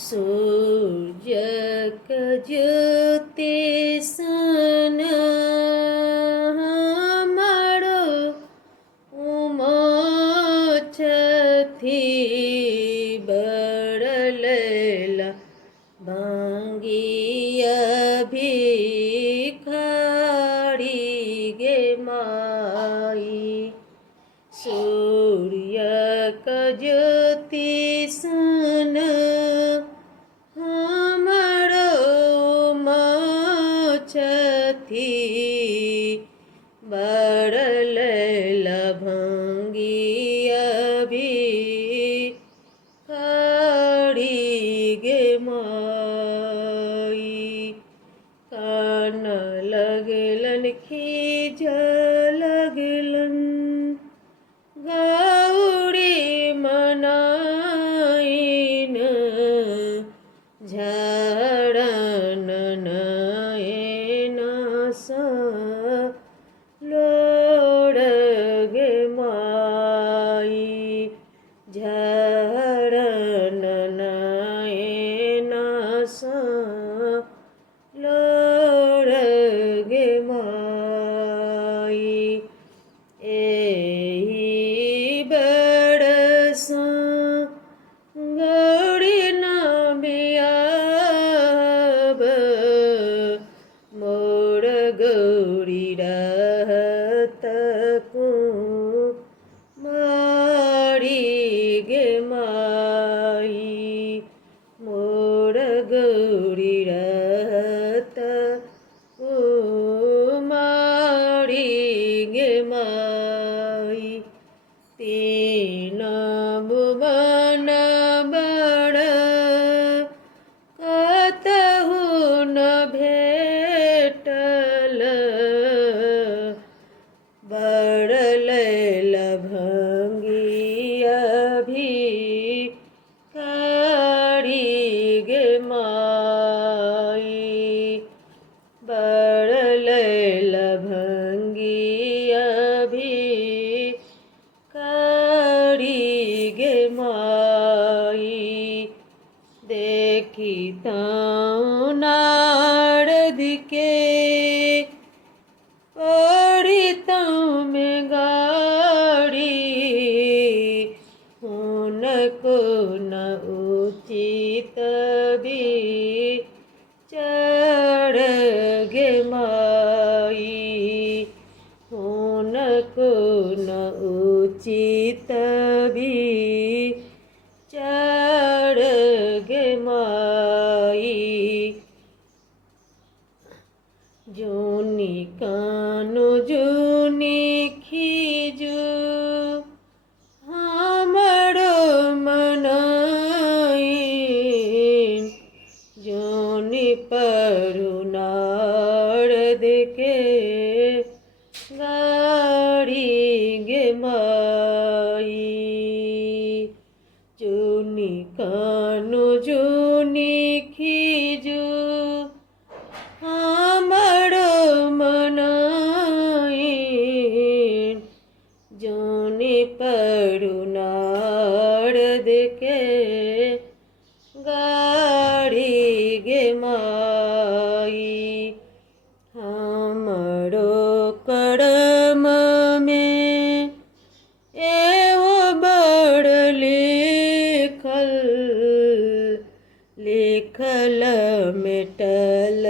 सूर्य ज्योति सन हमारो उमोच थी बड़लेला भांगिया भिखारी गे माई सूर्य ज्योति सन हमारो मोछ थी बड़लेला भांगिया भिखारी गे माई कान लगलन खीज लगलन गौरी मनाइन झड़न नयन सा लोड़ गे माई झड़न नयन सा लोड़ गे माई एही बरसा गौरी ना बियाब मोर गौरी रहत कुमारी गे माई मोर गौरी रहत कुमारी गे माई तीन भुवन बड़ कतहु न भेटल बड़लेला भांगिया भिखारी गे माई बड़लेला भांगिया भिखारी गे माई देखी ताऊ नारद के पड़ी ताऊ में गाड़ी उनको न उचित चढ़ गे माई उनको न उचित चढ़ गे माई जोनी कानो जोनी खीजू हमरो मनाइन जोनी नारद के गाड़ी गे माई जोनी कानो जोनी खीजू हमरो मनाइन जोनी नारद के गाड़ी गे माई हमरो करम में एहो बड़ लिखल लिखल मिटल